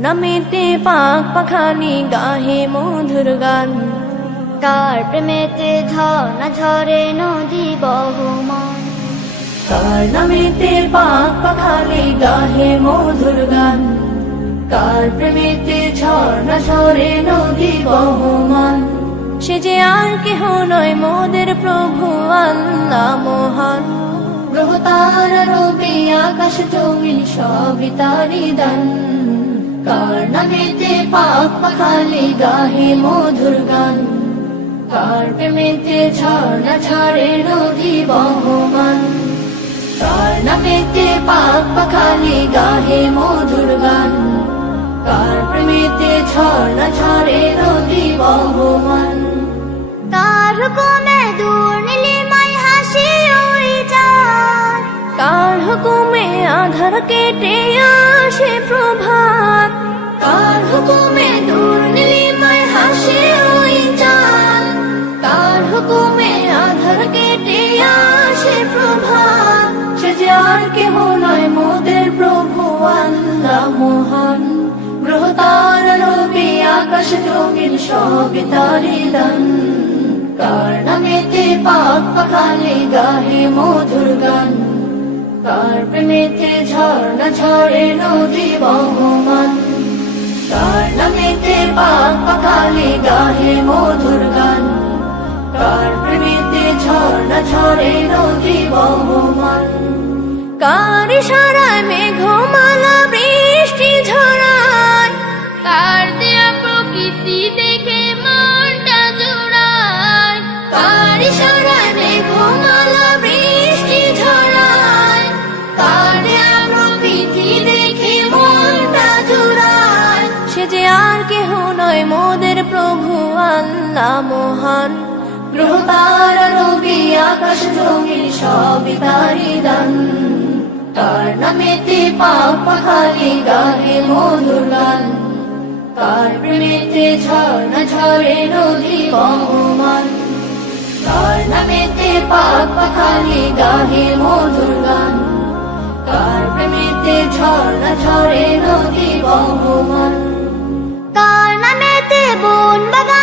নামেতে পাক পাখালি গাহে মধুর গান, কার প্রেমেতে ঝর্ণা ঝরে নদী বহমান, কার নামেতে পাক পাখালি গাহে মধুর গান, কার প্রেমেতে ঝর্ণা ঝরে নদী বহমান। সে যে আর কেহ নয় মোদের প্রভু আল্লাহ মহান, গ্রহ তারা রবি আকাশ জমিন সবই তারি দান, কার নামেতে পাক পাখালি গাহে মধুর গান, কার প্রেমেতে ঝর্ণা ঝরে নদী বহমান, কার নামেতে পাক পাখালি গাহে মধুর গান, কার প্রেমেতে ঝর্ণা ঝরে নদী বহমান। কার হুকুমে দূর নীলিমায় হাসি ওই চাঁদ, কার হুকুমে আধার কেটে আসে প্রভাত, কার হুকুমে দূর নীলিমায় হাসে ওই চাঁদ, কার হুকুমে আধার কেটে আসে প্রভাত। সে যে আর কেহ নয় মোদের প্রভু আল্লাহ মহান, গ্রহ তারা রবি আকাশ জমিন সবই তারি দান, কার নামেতে পাক পাখালি গাহে মধুর গান, কার প্রেমেতে ঝর্ণা ঝরে নদী বহমান, কার নামেতে পাক পাখালি গাহে মধুর গান, কার প্রেমেতে ঝর্ণা ঝরে নদী বহমান। কার ইশারায় মেঘমালা বৃষ্টি ঝরায়, কার দেয়া প্রকৃতি দেখে মনটা জোড়ায়, কার ইশারায় মেঘমালা বৃষ্টি ঝরায়, কার দেয়া প্রকৃতি দেখে মনটা জুড়ায়। সে যে আর কেহ নয় মোদের প্রভু আল্লাহ মহান, গ্রহ তারা রবি আকাশ জমিন সবই তারি দান, কার নামেতে পাক পাখালি গাহে মধুর গান, কার প্রেমেতে ঝর্ণা ঝরে নদী বহমান, কার নামেতে পাক পাখালি গাহে মধুর গান, কার প্রেমেতে ঝর্ণা ঝরে নদী বহমান। কার নামেতে বন বাগান